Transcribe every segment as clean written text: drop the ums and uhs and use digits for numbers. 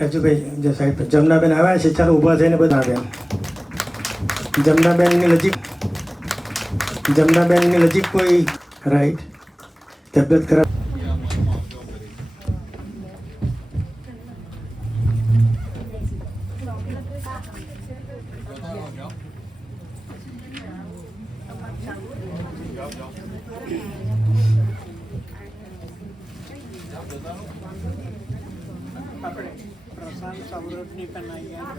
હજુ ભાઈ જે સાહેબ જમનાબેન આવ્યા છે, ચાલો ઊભા થઈને બધા આવ્યા. જમનાબેનની નજીક કોઈ રાઈટ તબિયત ખરાબ. આપણે પ્રશાંત સૌરભની પણ અહીંયા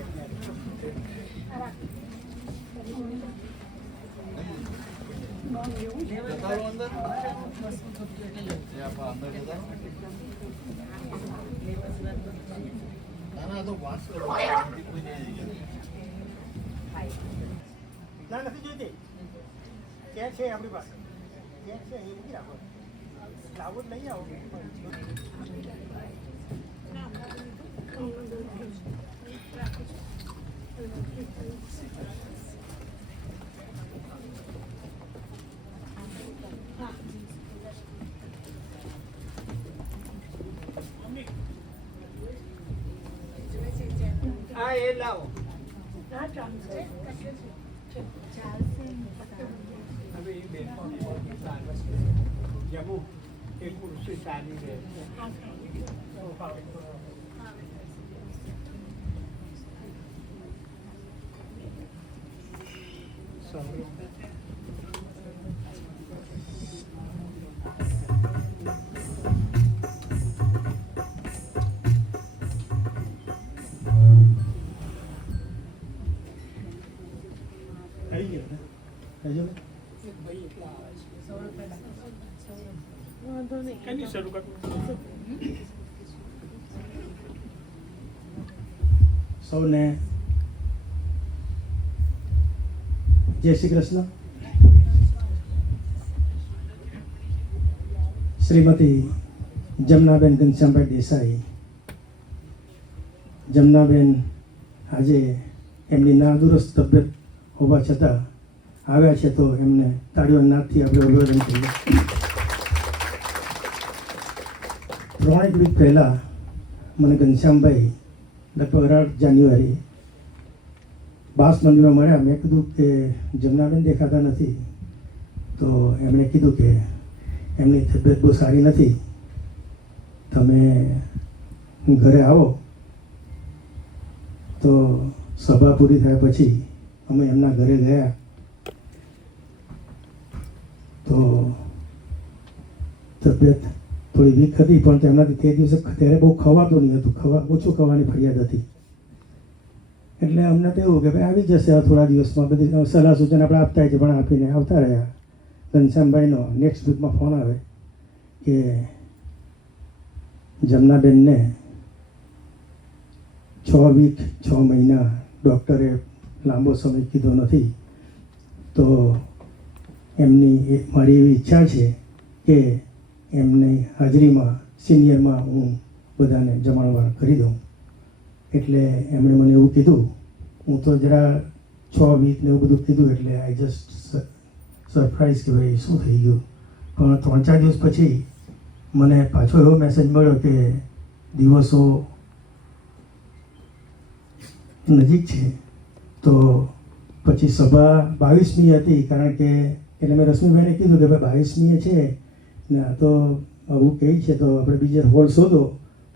ના નથી જોઈતી. ક્યાં છે આપણી પાસે? ક્યાં છે? એ મૂકી રાખો. લાવો જ નહીં આવો. હા એ લાવો. હવે એ બેન જમું એ ખુરશી સારી રહે. સૌને જય શ્રી કૃષ્ણ. શ્રીમતી જમનાબેન ઘનશ્યામભાઈ દેસાઈ. જમનાબેન આજે એમની નાદુરસ્ત તબિયત હોવા છતાં આવ્યા છે, તો એમને તાળીઓ નાદથી આપણે અભિવાદન કરીએ. 3 વીક પહેલાં મને ઘનશ્યામભાઈ લગભગ 18 જાન્યુઆરી બાસ મંદિરમાં મળ્યા. મેં કીધું કે જમનાબેન દેખાતા નથી, તો એમણે કીધું કે એમની તબિયત બહુ સારી નથી, તમે ઘરે આવો. તો સભા પૂરી થયા પછી અમે એમના ઘરે ગયા. તો તબિયત થોડી વીક હતી, પણ તેમનાથી તે દિવસે ત્યારે બહુ ખવાતું નહીં હતું, ઓછું ખાવાની ફરિયાદ હતી. એટલે અમને તો એવું કે ભાઈ આવી જશે આ થોડા દિવસમાં, બધી સલાહ સૂચન આપણે આપતા છે, પણ આપીને આવતા રહ્યા. ઘનશ્યામભાઈનો નેક્સ્ટ વીકમાં ફોન આવે કે જમનાબેનને 6 વીક 6 મહિના ડૉક્ટરે લાંબો સમય કીધો નથી, તો મારી એવી ઈચ્છા છે કે એમની હાજરીમાં સિનિયરમાં હું બધાને જમાડવા કરી દઉં. એટલે એમણે મને એવું કીધું. હું તો જરા 6 વીક ને એવું બધું કીધું, એટલે આઈ જસ્ટ સરપ્રાઈઝ કે ભાઈ શું થઈ ગયું. પણ 3-4 દિવસ પછી મને પાછો એવો મેસેજ મળ્યો કે દિવસો નજીક છે. તો પછી સભા 22મી હતી, કારણ કે એટલે મેં રશ્મિભાઈને કીધું કે ભાઈ 22મીએ છે ને આ તો આવું કહે છે, તો આપણે બીજે હોલ શોધો.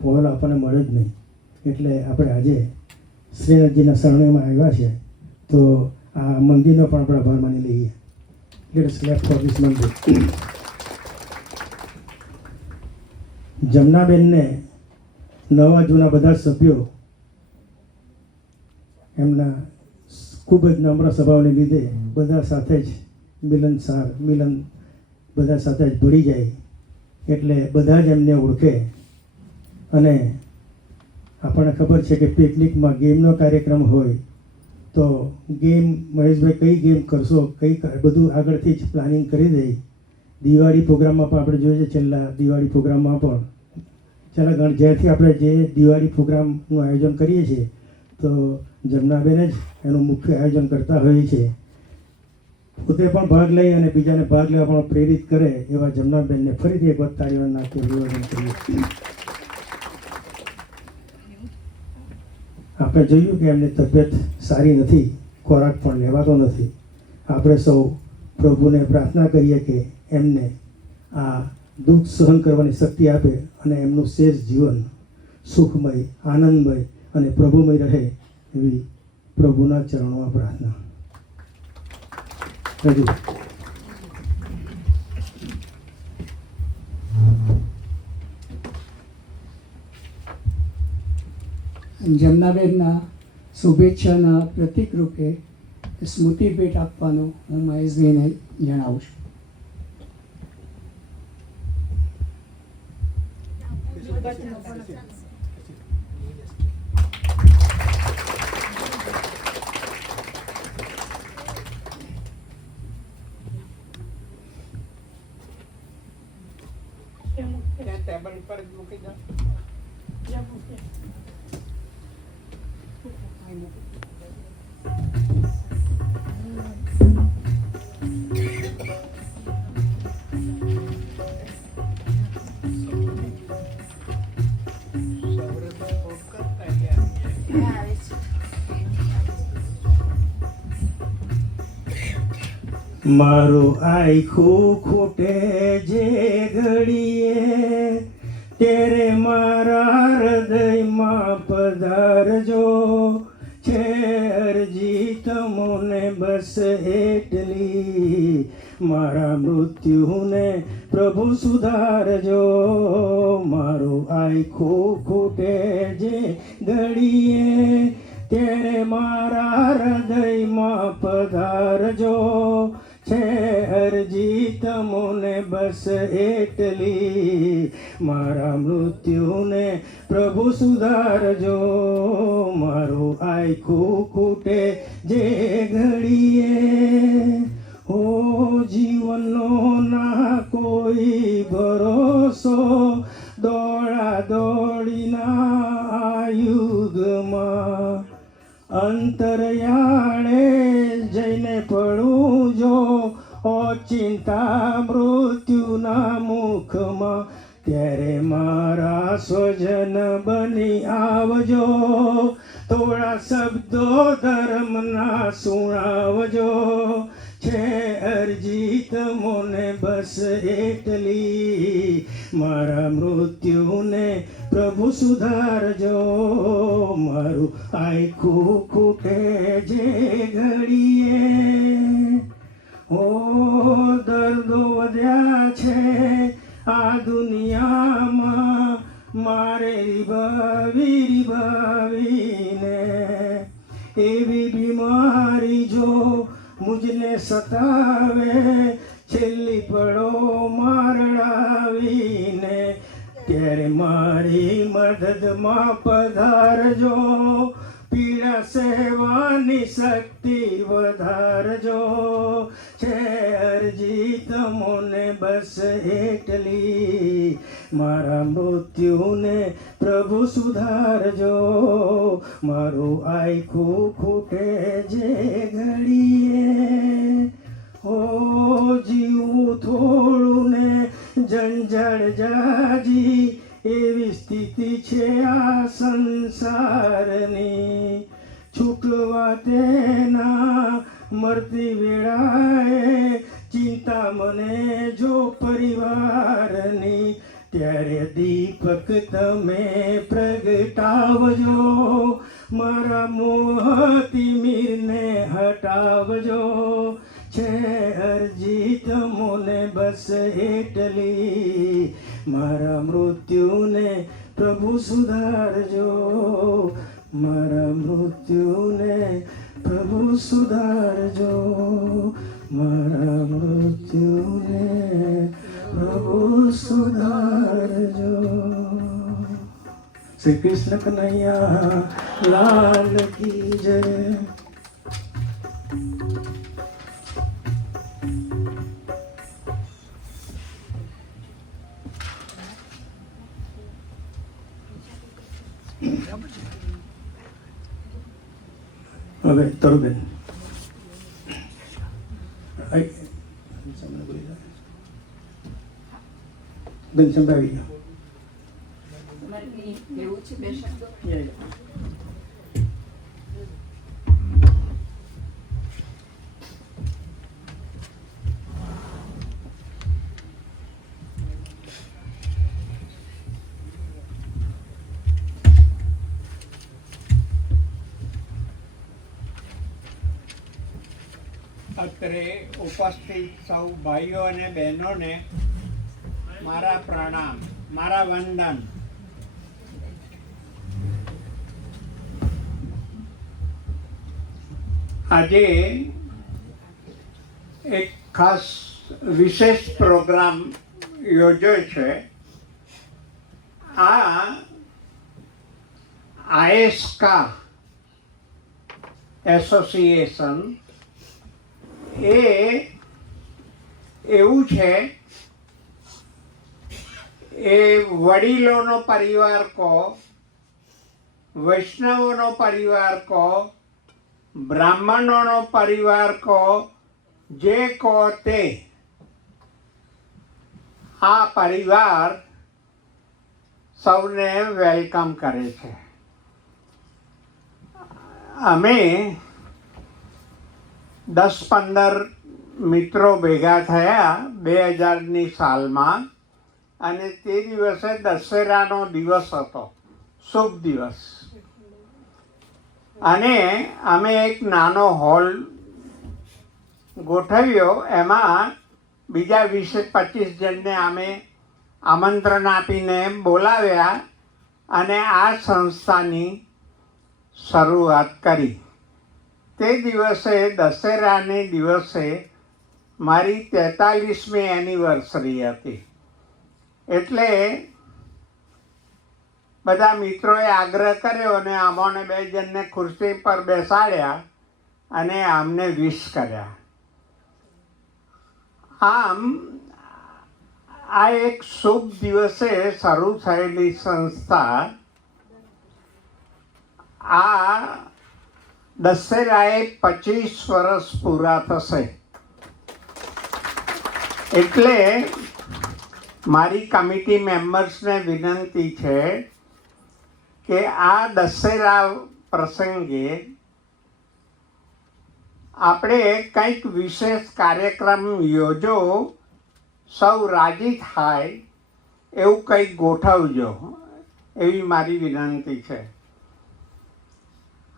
હોલ આપણને મળે જ નહીં. એટલે આપણે આજે શ્રીનાથજીના શરણેમાં આવ્યા છે, તો આ મંદિરનો પણ આપણે આભાર માની લઈએ. લેટ્સ ક્લેપ ફોર ધીસ મંદિર. જમનાબેનને નવા જૂના બધા સભ્યો એમના ખૂબ જ નમ્ર સ્વભાવને લીધે બધા સાથે જ મિલન બધા સાથે જ ભળી જાય. એટલે બધા જ એમને ઓળખે. અને આપણને ખબર છે કે પિકનિકમાં ગેમનો કાર્યક્રમ હોય તો ગેમ મહેશભાઈ કઈ ગેમ કરશો, કઈ બધું આગળથી જ પ્લાનિંગ કરી દે. દિવાળી પ્રોગ્રામમાં પણ આપણે જોઈએ છે, છેલ્લા દિવાળી પ્રોગ્રામમાં પણ જ્યાંથી આપણે જે દિવાળી પ્રોગ્રામનું આયોજન કરીએ છીએ, તો જમનાબેન જ એનું મુખ્ય આયોજન કરતા હોઈએ છીએ. પોતે પણ ભાગ લઈ અને બીજાને ભાગ લેવા પણ પ્રેરિત કરે એવા જમનાબેનને ફરીથી એક વખત તાળીઓના નાખી અભિવાદન કરીએ. આપણે જોયું કે એમની તબિયત સારી નથી, ખોરાક પણ લેવાતો નથી. આપણે સૌ પ્રભુને પ્રાર્થના કરીએ કે એમને આ દુઃખ સહન કરવાની શક્તિ આપે અને એમનું શેષ જીવન સુખમય, આનંદમય અને પ્રભુમય રહે એવી પ્રભુના ચરણોમાં પ્રાર્થના. રજૂ. જમનાબેનના શુભેચ્છાના પ્રતીક રૂપે સ્મૃતિ ભેટ આપવાનું હું મહેશભાઈને જણાવું છું. ટેબલ પર મૂકી દો. મારું આખું ખૂટે જે ઘડીએ, તેરે મારા હૃદયમાં પધારજો. છે અરજી તમોને બસ એટલી, મારા મૃત્યુને પ્રભુ સુધારજો. મારું આખું ખૂટે જે ઘડીએ, તેરે મારા હૃદયમાં પધારજો. છે અરજી તમોને બસ એટલી, મારા મૃત્યુને પ્રભુ સુધારજો. મારું આખું ખૂટે જે ઘડીએ, હો જીવનનો ના કોઈ ભરોસો, દોડા દોડીના યુગમાં અંતરયાળે જઈને પડું જો, ઓચિંતા મૃત્યુના મુખમાં. ત્યારે મારા સ્વજન બની આવજો, થોડા શબ્દો ધર્મના સુણાવજો. છે અરજી તમોને બસ એટલી, મારા મૃત્યુને પ્રભુ સુધારજો. મારું આખું ખૂટે જે ઘડીએ, ઓ દર્દો વધ્યા છે આ દુનિયામાં, મારે રીબાવીને એવી બીમારી જો મુજને સતાવે, છેલ્લી પડો મારડાવીને. ત્યારે મારી મદદમાં પધારજો, પીડા સહેવાની શક્તિ વધારજો. છે અરજી તમોને બસ એટલી, મારા મૃત્યુને પ્રભુ સુધારજો. મારું આખું ખૂટે જે ઘડીએ, ઓ જીવું થોડું ને જંજળ જાજી, એવી સ્થિતિ છે આ સંસારની. છૂટવા તેના મરતી વેળાએ, ચિંતા મને જો પરિવારની. ત્યારે દીપક તમે પ્રગટાવજો, મારા મોહતી મીરને હટાવજો. છે અરજી તમોને બસ એટલી, મારા મૃત્યુને પ્રભુ સુધારજો. મારા મૃત્યુને પ્રભુ સુધારજો. મારા મૃત્યુને પ્રભુ સુધારજો. શ્રી કૃષ્ણ કનૈયા લાલ કી જય. હવે તરુબેન બેન સંભળાવી ગયો. એવું છે બે શબ્દો. અત્રે ઉપસ્થિત સૌ ભાઈઓ અને બહેનોને મારા પ્રણામ, મારા વંદન. આજે એક ખાસ વિશેષ પ્રોગ્રામ યોજ્યો છે. આ આયેસ્કા એસોસિએશન એ એવું છે, એ વડીલોનો પરિવાર કહો, વૈષ્ણવોનો પરિવાર કહો, બ્રાહ્મણોનો પરિવાર કહો, જે કહો તે, આ પરિવાર સૌને વેલકમ કરે છે. અમે 10-15 મિત્રો ભેગા થયા 2000ની સાલમાં, અને તે દિવસે દશેરાનો દિવસ હતો, શુભ દિવસ. અને અમે એક નાનો હોલ ગોઠવ્યો. એમાં બીજા 20-25 જણને અમે આમંત્રણ આપીને બોલાવ્યા અને આ સંસ્થાની શરૂઆત કરી. તે દિવસે દશેરાને દિવસે મારી 43મી એનિવર્સરી હતી. એટલે બધા મિત્રોએ આગ્રહ કર્યો અને અમોને 2 જણને ખુરશી પર બેસાડ્યા અને અમને વિશ કર્યા. આમ આ એક શુભ દિવસે શરૂ થયેલી સંસ્થા આ દશેરાએ 25 વર્ષ પૂરા થશે. એટલે મારી કમિટી મેમ્બર્સને વિનંતી છે કે આ દશેરા પ્રસંગે આપણે કંઈક વિશેષ કાર્યક્રમ યોજો, સૌ રાજી થાય એવું કંઈક ગોઠવજો, એવી મારી વિનંતી છે.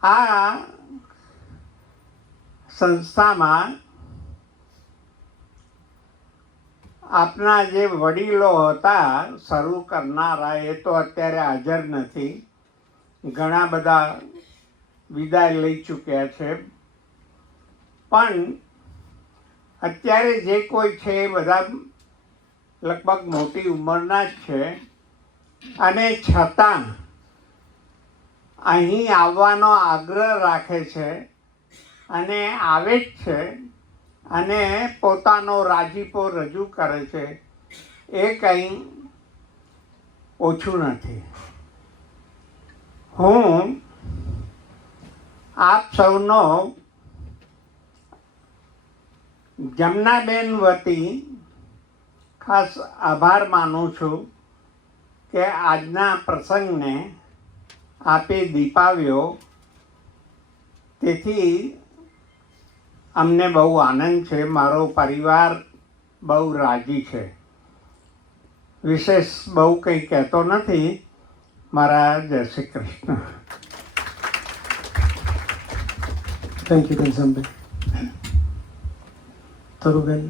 આ સંસ્થામાં આપના જે વડીલો હતા શરૂ કરનારા, એ તો અત્યારે હાજર નથી, ઘણા બધા વિદાય લઈ ચૂક્યા છે. પણ અત્યારે જે કોઈ છે એ બધા લગભગ મોટી ઉંમરના જ છે, અને છતાં અહીં આવવાનો આગ્રહ રાખે છે અને આવે જ છે, અને પોતાનો રાજીપો રજૂ કરે છે. એ કંઈ ઓછું નથી. હું આપ સૌનો જમનાબેન વતી ખાસ આભાર માનું છું કે આજના પ્રસંગને આપે દીપાવ્યો. તેથી અમને બહુ આનંદ છે. મારો પરિવાર બહુ રાજી છે. વિશેષ બહુ કંઈ કહેતો નથી. મારા જય શ્રી કૃષ્ણ. થેન્ક યુ ઘનશ્યામભાઈ. તરુબેન.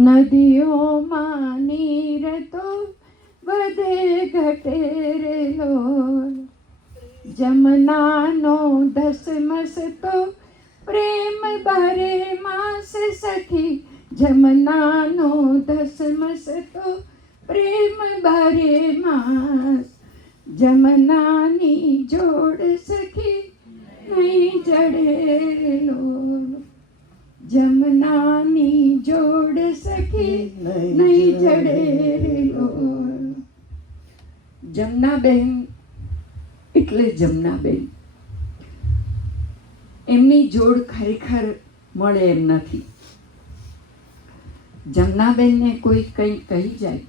નદીઓમાં નીર તો વધે ઘટે રે લોલ, જમનાનો ધસમસ તો પ્રેમ ભરે માસ સખી, જમનાનો ધસમસ તો પ્રેમ ભરે માસ, જમનાની જોડ સખી નહીં જડે રે લોલ, જમનાની જોડ સખી નહીં જડે રે લોલ. જમનાબેન એટલે જમનાબેન, એમની જોડ ખરેખર મળે એમ નથી. જમનાબેનને કોઈ કંઈ કહી જાય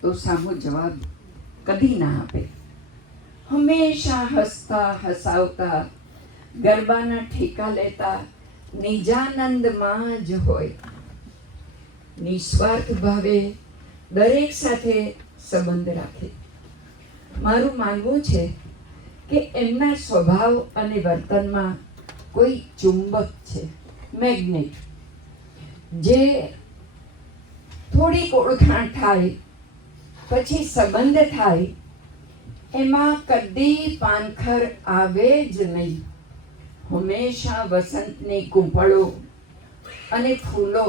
તો સામો જવાબ કદી ના આપે. હંમેશા હસતા હસાવતા, ગરબાના ઠેકા લેતા, નિજાનંદમાં જ હોય, નિસ્વાર્થ ભાવે દરેક સાથે સંબંધ રાખે. મારું માનવું છે કે એમના સ્વભાવ અને વર્તનમાં કોઈ ચુંબક છે, મેગ્નેટ, જે થોડીક ઓળખાણ થાય પછી સંબંધ થાય એમાં કદી પાનખર આવે જ નહીં. હંમેશા વસંતની કુંપળો અને ફૂલો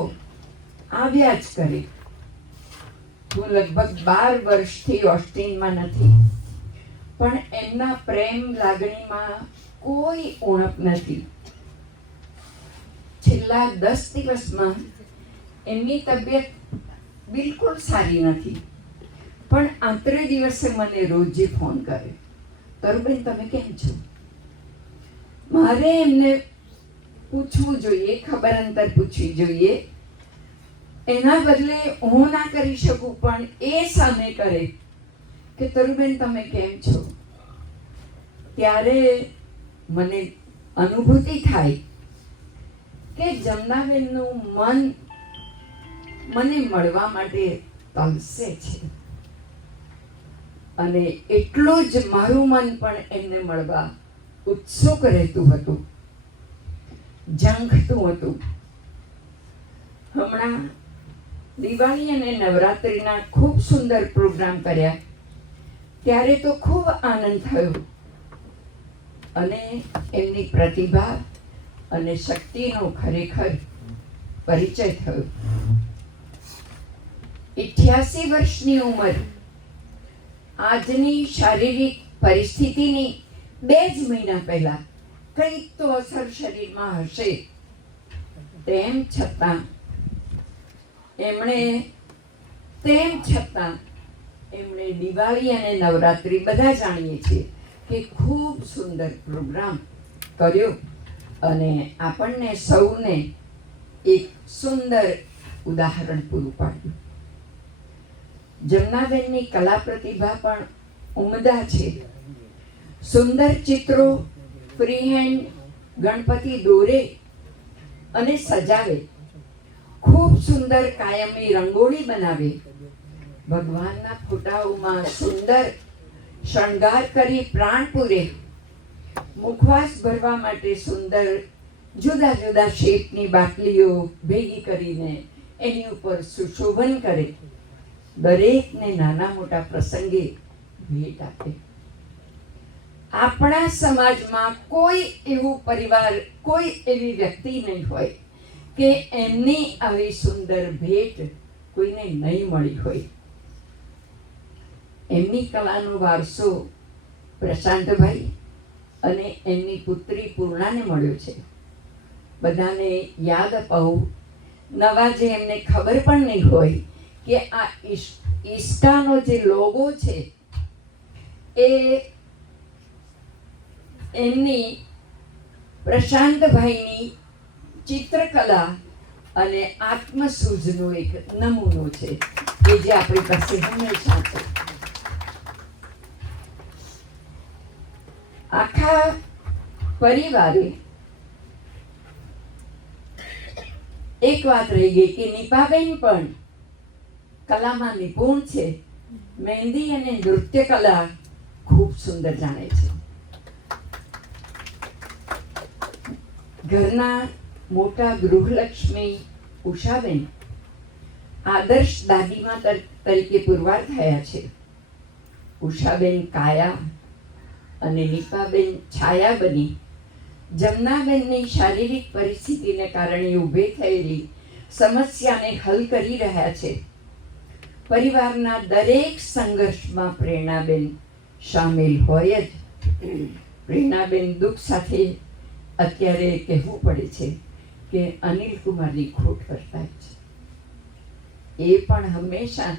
આવ્યા જ કરે. હું લગભગ 12 વર્ષથી ઓસ્ટિનમાં નથી, પણ એમના પ્રેમ લાગણીમાં કોઈ ઉણપ નથી. છેલ્લા 10 દિવસમાં એમની તબિયત બિલકુલ સારી નથી, પણ આંતરે દિવસે મને રોજે ફોન કરે, તરુબેન તમે કેમ છો? મારે એમને પૂછવું જોઈએ, ખબર અંતર પૂછવી જોઈએ. એના બદલે હું ના કરી શકું, પણ એ સામે કરે કે તરુબેન તમે કેમ છો, ત્યારે મને અનુભૂતિ થાય કે જમનાબેનનું મન મને મળવા માટે તલસે છે, અને એટલું જ મારું મન પણ એમને મળવા ઉત્સુક રહેતું હતું, ઝંખતું હતું. હમણાં દિવાળી અને નવરાત્રિના ખૂબ સુંદર પ્રોગ્રામ કર્યા, ત્યારે તો ખૂબ આનંદ થયો અને એમની પ્રતિભા અને શક્તિનો ખરેખર પરિચય થયો. 88 વર્ષની ઉંમર આજની શારીરિક પરિસ્થિતિની 2 જ મહિના પહેલા કંઈક તો અસર શરીરમાં હશે, તેમ છતાં એમણે દિવાળી અને નવરાત્રિ બધા જાણીએ છીએ કે ખૂબ સુંદર પ્રોગ્રામ કર્યો અને આપણને સૌને એક સુંદર ઉદાહરણ પૂરું પાડ્યું. જમનાબેનની કલા પ્રતિભા પણ ઉમદા છે. સુંદર ચિત્રો, ફ્રી હેન્ડ ગણપતિ દોરે અને સજાવે, ખૂબ સુંદર કાયમી રંગોળી બનાવે, ભગવાનના ફોટાઓમાં સુંદર શણગાર કરી પ્રાણ પૂરે, મુખવાસ ભરવા માટે સુંદર જુદા જુદા શેપની બાટલીઓ ભેગી કરીને એની ઉપર સુશોભન કરે, દરેકને નાના મોટા પ્રસંગે ભેટ આપે. આપણા સમાજમાં કોઈ એવું પરિવાર, કોઈ એવી વ્યક્તિ નહીં હોય કે એમની આવી સુંદર ભેટ કોઈને નહીં મળી હોય. એમની કલાનો વારસો પ્રશાંતભાઈ અને એમની પુત્રી પૂર્ણાને મળ્યો છે. બધાને યાદ અપાવું, નવા જે એમને ખબર પણ નહીં હોય કે આ ઈસ્ટાનો જે લોગો છે એ એમની પ્રશાંતભાઈની ચિત્રકલા અને આત્મસૂઝનો એક નમૂનો છે કે જે આપણી પાસે હંમેશા છે. આખા પરિવારે એક વાત રહી ગઈ કે નીપાબેન પણ કલામાં નિપુણ છે. મહેંદી અને નૃત્ય કલા ખૂબ સુંદર જાણે છે. ઘરના મોટા ગૃહલક્ષ્મી ઉષાબેન આદર્શ દાદીમા તરીકે પુરવાર થયા છે. ઉષાબેન કાયા અને નીપાબેન છાયા બની જમનાબેનની શારીરિક પરિસ્થિતિને કારણે ઊભી થયેલી સમસ્યાને હલ કરી રહ્યા છે. પરિવારના દરેક સંઘર્ષમાં પ્રેરણાબેન સામેલ હોય જ. પ્રેરણાબેન દુઃખ સાથે અત્યારે કહેવું પડે છે કે અનિલ કુમારની ખોટ વર્તાય છે. એ પણ હંમેશા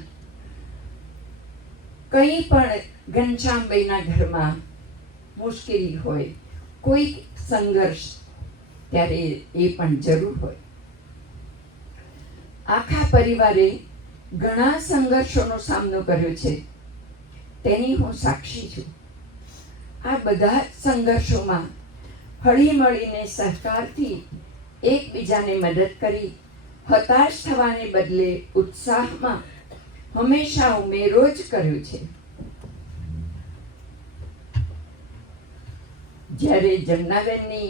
કંઈ પણ ઘનશ્યામભાઈના ઘરમાં મુશ્કેલી હોય, કોઈ સંઘર્ષ, ત્યારે એ પણ જરૂર હોય. આખા પરિવારે ઘણા સંઘર્ષોનો સામનો કર્યો છે, તેની હું સાક્ષી છું. આ બધા સંઘર્ષોમાં હળી મળીને સહકારથી એકબીજાને મદદ કરી હતાશ થવાને બદલે ઉત્સાહમાં હંમેશા ઉમેરો જ કર્યો છે. જ્યારે જમનાબેનની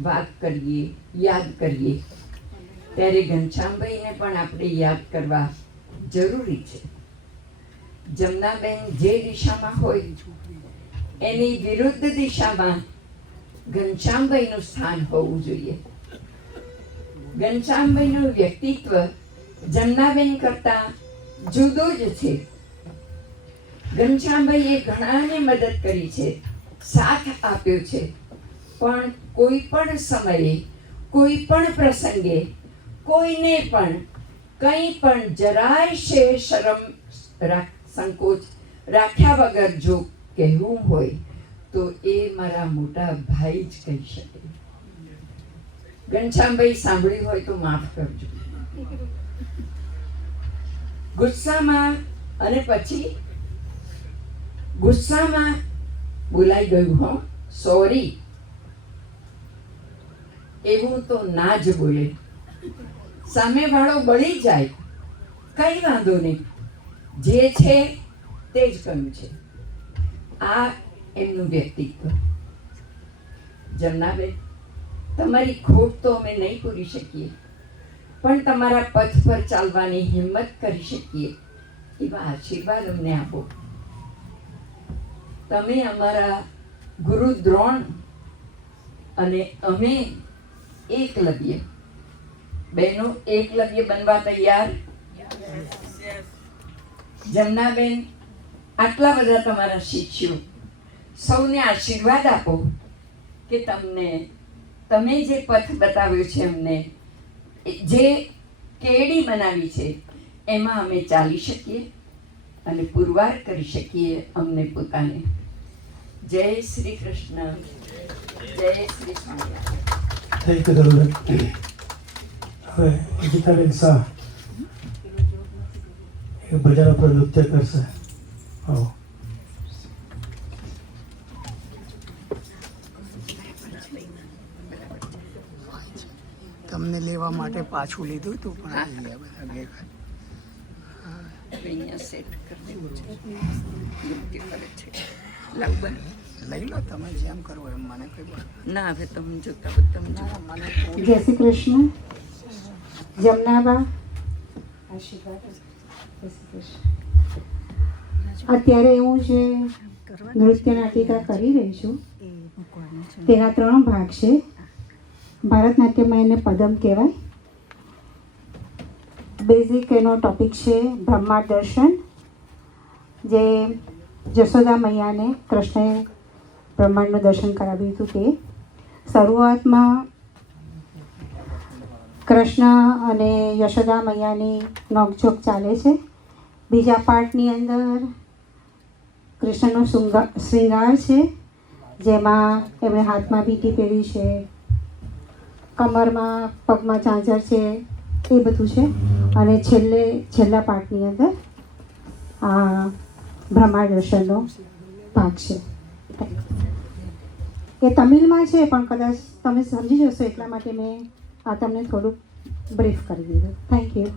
વાત કરીએ, યાદ કરીએ, ત્યારે ઘનશ્યામભાઈને પણ આપણે યાદ કરવા જરૂરી છે. જમનાબેન જે દિશામાં હોય એની વિરુદ્ધ દિશામાં ઘનશ્યામભાઈનું સ્થાન હોવું જોઈએ. ઘનશ્યામભાઈનું વ્યક્તિત્વ જમનાબેન કરતાં જુદું જ છે. ઘનશ્યામભાઈએ ઘણાને મદદ કરી છે, સાથ આપ્યો છે, પણ કોઈ પણ સમયે, કોઈ પણ પ્રસંગે, કોઈને પણ કંઈ પણ જરાય શરમ સંકોચ રાખ્યા વગર જો કહેવું હોય તો એ મારા મોટા ભાઈ જ કહી શકે. ઘનશ્યામભાઈ સાંભળ્યું હોય તો માફ કરજો. ગુસ્સામાં અને પછી ગુસ્સામાં બોલાઈ ગયું, હો સોરી, એવું તો ના જ બોલે. સામેવાળો બળી જાય, કઈ વાંધો નહીં, જે છે તે જ કહ્યું છે. આ એમનું વ્યક્તિત્વ. જમનાબેન, તમારી ખોટ તો અમે નહીં પૂરી શકીએ, પણ તમારા પથ પર ચાલવાની હિંમત કરી શકીએ એવા આશીર્વાદ અમને આપો. તમે અમારા ગુરુ દ્રોણ અને અમે એકલવ્ય. બહેનો એકલવ્ય બનવા તૈયાર? જમનાબેન, આટલા બધા તમારા શિષ્યો, સૌને આશીર્વાદ આપો કે તમે જે પથ બતાવ્યો છે અમને, જે કેડી બનાવી છે, એમાં અમે ચાલી શકીએ અને પુરવાર કરી શકીએ અમને પોતાને. જય શ્રી કૃષ્ણ, જય શ્રી સ્વામિનારાયણ. Thank you Dharuben. હવે ગીતાબેન શાહ એ બજાર ઉપર નૃત્ય કરશે. આવો. તમને લેવા માટે પાછું લીધું હતું પણ આવી ગયા બધા ભેગા. અહીંયા સેટ કરી દેવું છે, નૃત્ય કરે છે. લાવ બન, લઈ લો તમે જેમ કરો એમ, મને કઈ વાત ના હવે તમે જોતા બધા મને જય શ્રી કૃષ્ણ. જમનાબા, આશીર્વાદ. જય શ્રી કૃષ્ણ. અત્યારે હું જે નૃત્ય નાટિકા કરી રહી છું તેના 3 ભાગ છે. ભારતનાટ્યમમાં એને પદમ કહેવાય. બેઝિક એનો ટોપિક છે બ્રહ્મા દર્શન, જે જશોદા મૈયાને કૃષ્ણએ બ્રહ્માંડનું દર્શન કરાવ્યું હતું. તે શરૂઆતમાં કૃષ્ણ અને યશોદા મૈયાની નોકઝોક ચાલે છે. બીજા પાર્ટની અંદર કૃષ્ણનો શૃંગાર છે, જેમાં એમણે હાથમાં વીંટી પહેરી છે, કમરમાં પગમાં ઝાંઝર છે, એ બધું છે. અને છેલ્લા પાર્ટની અંદર આ બ્રહ્મા દર્શનનો ભાગ છે. એ તમિલમાં છે, પણ કદાચ તમે સમજી જશો એટલા માટે મેં આ તમને થોડુંક બ્રીફ કરી દીધું. Thank you.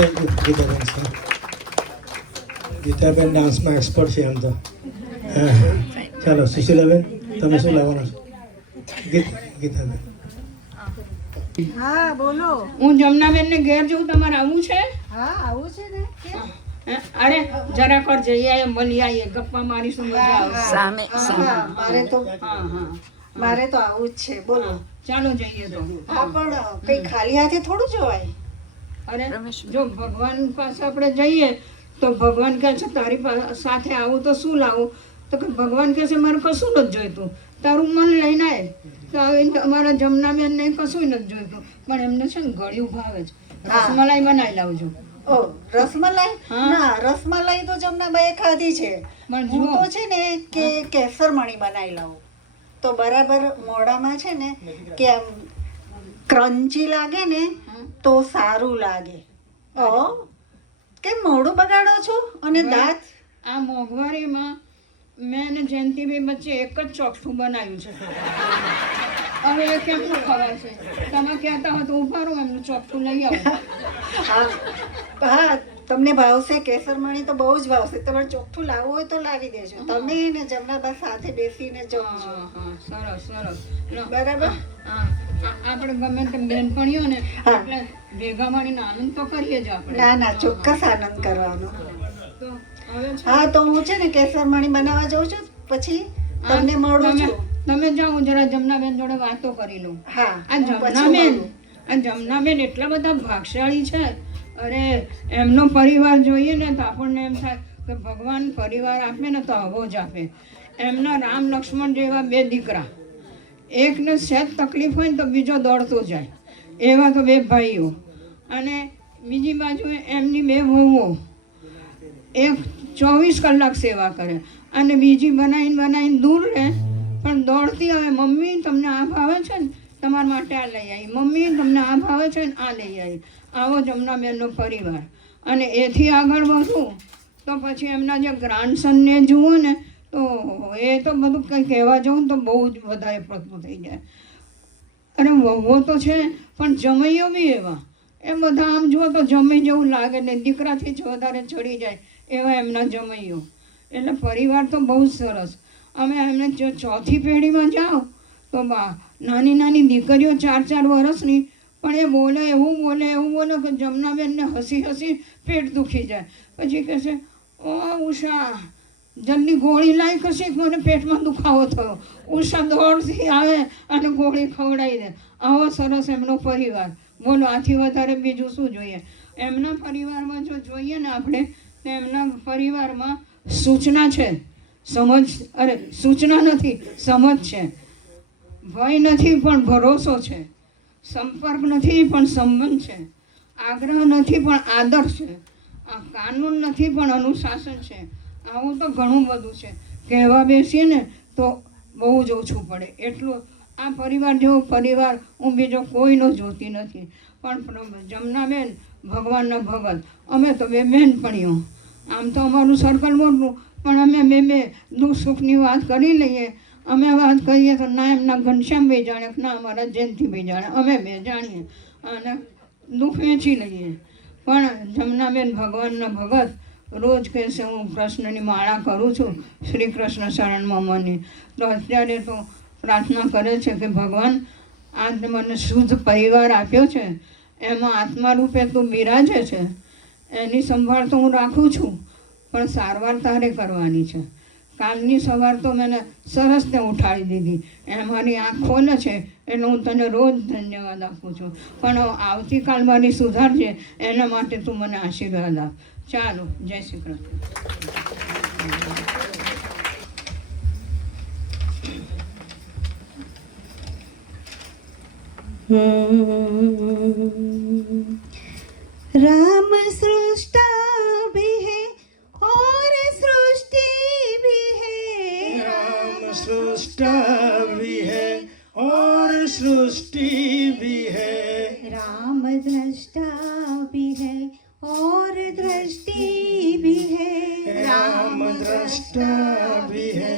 Thank you Gitaben sir. Gitaben ડાન્સમાં એક્સપર્ટ છે આમ તો. હા ચાલો સુશીલાબેન, તમે શું લાવવાના છો? ગીતાબેન. હા બોલો. હું જમનાબેનને ઘેર જઉં, તમારે આવવું છે? હા આવું છે ને કેમ? અરે જરાક વાર જઈ આવીએ, મળી આવીએ, ગપ્પા મારીશું, મજા આવશે. સામે હા મારે તો હા હા મારે તો આવું જ છે બોલો. ચાલો જઈએ તો. હા પણ કઈ ખાલી હાથે થોડું જવાય. અરે જો ભગવાન પાસે આપણે જઈએ તો ભગવાન કહે છે તારી સાથે આવું તો શું લાવું? તો કે ભગવાન કહે છે મારે કશું નથી જોઈતું, તારું મન લઈને આય. તો આવીને અમારા જમનાબેનને કશું નથી જોઈતું, પણ એમને છે ને ગળ્યું ભાવે છે, રસમલાઈ બનાવી લાવજો. ઓ રસમલાઈ? હા. ના રસમલાઈ તો જમનાબાઈએ ખાધી છે. પણ હું જુઓ. તો છે ને કે કેસરમણી બનાવી લાવું તો બરાબર મોઢામાં છે ને કે આમ ક્રન્ચી લાગે ને તો સારું લાગે. ઓ કેમ મોઢું બગાડો છો? અને દાંત? આ મોંઘવારીમાં મેં અને જયંતિભાઈ વચ્ચે એક જ ચોકઠું બનાવ્યું છે. હવે એ કેમનું ખવાય છે? તમે કહેતા હો તો ઉભા રહો, એમનું ચોકઠું લઈ આવો. હા હા તમને ભાવશે કેસરમણી તો બહુ જ ભાવશે. તમારે ચોખ્ઠું લાવવું હોય તો લાવી દેજો. તમે ને જમનાબા સાથે બેસીને જમજો. હા, સરસ સરસ. લો. બરાબર? હા, આપણે ગમે તેમ બેનપણીઓ ને હા. એટલે ભેગા મળીને આનંદ તો કરીએ જ આપણે. ના ના ચોક્કસ આનંદ કરવાનો. તો હવે છે. હા તો હું છે ને કેસરમણી બનાવવા જાઉં છું, પછી તમને મળું છું. તમે જાઓ, જરા જમનાબેન જોડે વાતો કરી લઉં. હા આ હું પછી જમનાબેન મળું. જમનાબેન એટલા બધા ભાગશાળી છે. અરે એમનો પરિવાર જોઈએ ને તો આપણને એમ થાય કે ભગવાન પરિવાર આપે ને તો આવો જ આપે. એમના રામ લક્ષ્મણ જેવા બે દીકરા, એકને સહેજ તકલીફ હોય ને તો બીજો દોડતો જાય, એવા તો બે ભાઈઓ. અને બીજી બાજુ એમની બે વહુઓ, એક 24 કલાક સેવા કરે અને બીજી બનાવીને દૂર રહે પણ દોડતી આવે, મમ્મી તમને આ ભાવે છે ને તમારા માટે આ લઈ આવી, મમ્મી તમને આ ભાવે છે ને આ લઈ આવી. આવો જમનાબેનનો પરિવાર. અને એથી આગળ વધું તો પછી એમના જે ગ્રાન્ડસનને જુઓ ને તો એ તો બધું કંઈ કહેવા જાઉં તો બહુ જ વધારે પડતું થઈ જાય. અને વહુઓ તો છે પણ જમૈયો બી એવા, એ બધા આમ જુઓ તો જમી જેવું લાગે ને દીકરાથી જ વધારે ચડી જાય એવા એમના જમૈયો. એટલે પરિવાર તો બહુ જ સરસ. અમે એમને જો ચોથી પેઢીમાં જાઓ તો નાની નાની દીકરીઓ 4-4 વર્ષની, પણ એ બોલે એવું બોલે કે જમનાબેનને હસી પેટ દુખી જાય. પછી કહે છે ઓ ઉષા જલ્દી ગોળી લાવી, કશી મને પેટમાં દુખાવો થયો. ઉષા દોડથી આવે અને ગોળી ખવડાવી દે. આવો સરસ એમનો પરિવાર. બોલો આથી વધારે બીજું શું જોઈએ? એમના પરિવારમાં જો જોઈએ ને આપણે તો એમના પરિવારમાં સૂચના છે, સૂચના નથી, સમજ છે. ભય નથી પણ ભરોસો છે, સંપર્ક નથી પણ સંબંધ છે, આગ્રહ નથી પણ આદર છે, આ કાનૂન નથી પણ અનુશાસન છે. આવું તો ઘણું બધું છે, કહેવા બેસીએ ને તો બહુ જ ઓછું પડે. એટલું આ પરિવાર જેવો પરિવાર હું બીજો કોઈનો જોતી નથી. પણ જમનાબેન ભગવાનના ભગત, અમે તો બે બહેનપણીઓ. આમ તો અમારું સર્કલ મોટું, પણ અમે બે દુઃખ સુખની વાત કરી લઈએ. અમે વાત કરીએ તો ના એમના ઘનશ્યામભાઈ જાણે, ના અમારા જયંતિભાઈ જાણે, અમે બે જાણીએ અને દુઃખ વેચી લઈએ. પણ જમનાબેન ભગવાનના ભગત. રોજ કહેશે હું કૃષ્ણની માળા કરું છું, શ્રી કૃષ્ણ શરણમાં મની. તો અત્યારે તો પ્રાર્થના કરે છે કે ભગવાન આજ મને શુદ્ધ પરિવાર આપ્યો છે, એમાં આત્મા રૂપે તું બિરાજે છે, એની સંભાળ તો હું રાખું છું, પણ સારવાર તારે કરવાની છે. કાલની સવાર તો મને સરસ તે ઉઠાડી દીધી, એ મારી આંખ ખોલે છે એટલે હું તને રોજ ધન્યવાદ આપું છું. પણ આવતીકાલ મારી સુધારજે, એના માટે તું મને આશીર્વાદ આપ. ચાલો, જય શ્રી કૃષ્ણ. राम सृष्टा भी है और सृष्टि भी है, राम सृष्टा भी है और सृष्टि भी है, राम दृष्टा भी है और दृष्टि भी है, राम दृष्टा भी है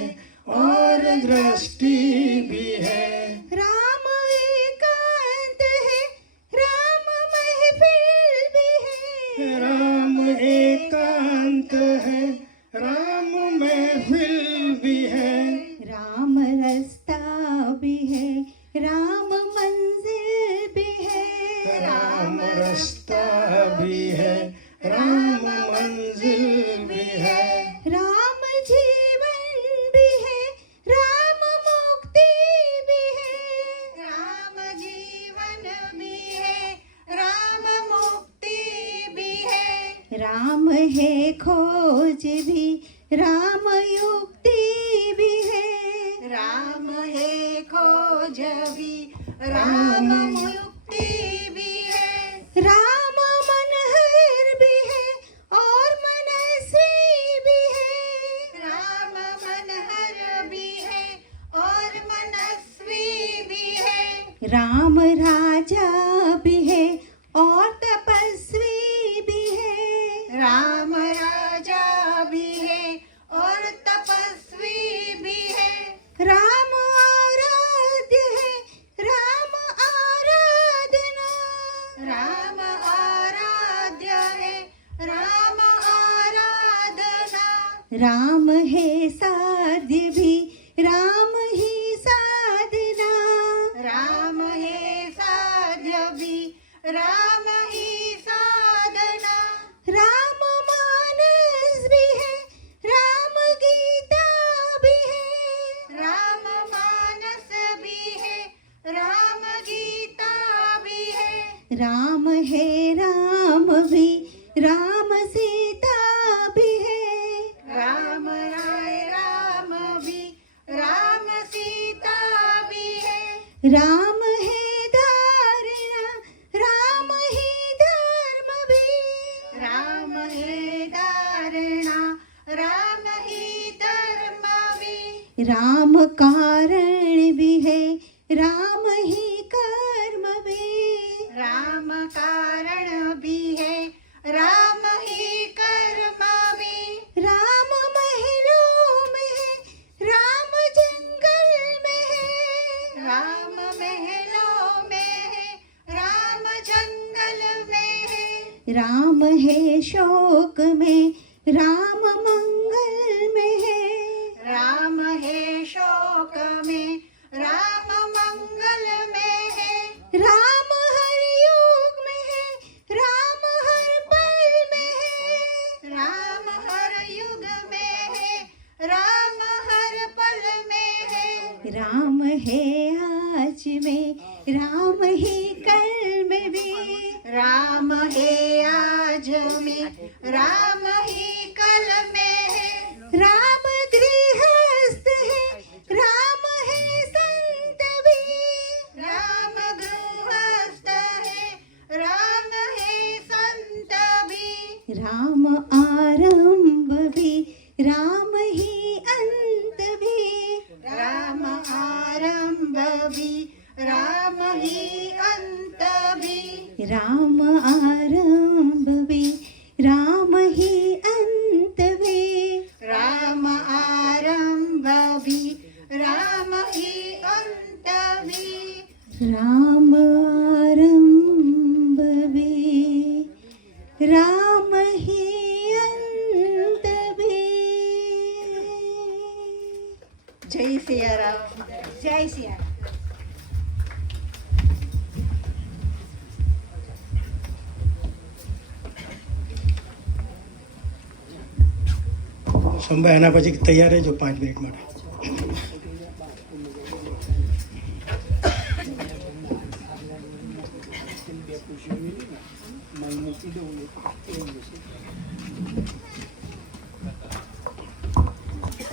और दृष्टि भी है, राम एकांत है, राम महफिल भी है, खोज भी राम युक्ति भी है, राम है खोज भी राम युक्ति भी है, राम मनहर भी है और मनस्वी भी है, राम मनहर भी है और मनस्वी भी है, राम राजा भी है और तपस्वी भी है, राम राजा भी है और तपस्वी भी है, राम आराध्य है राम आराधना, राम आराध्य है राम आराधना, राम है साध्य भी राम ही साधना, राम है साध्य भी राम ही साधना, राम मानस भी है राम गीता भी है, राम मानस भी है राम गीता भी है, राम है राम भी राम सीता भी है, राम राय राम भी राम सीता भी है, राम है धारणा राम ही धर्म भी, राम है धारणा राम ही धर्म भी, राम कारण भी है राम ही कर्म भी, राम कारण भी है राम ही कर्म भी, राम महलों में है राम जंगल में है, राम महलों में है राम जंगल में है, राम है शोक में राम मंगल में है, राम है शोक में राम मंगल में है, राम हर युग में है राम हर पल में है, राम हर युग में है राम हर पल में है, राम है आज में राम ही कल में भी, राम है आज में राम ही कल में है, राम गृहस्थ है राम है संत भी, राम गृहस्थ है राम है संत भी, राम आरंभ भी राम ही अंत भी, राम आरंभ भी राम ही अंत भी, राम आरंभ भी राम ही अंत भी, राम आरंभ भी राम ही अंत भी, राम आरंभ भी राम ही अंत भी। जय सिया राम, जय सिया राम। સોમભાઈ આના પછી તૈયાર રહેજો 5 મિનિટ માટે.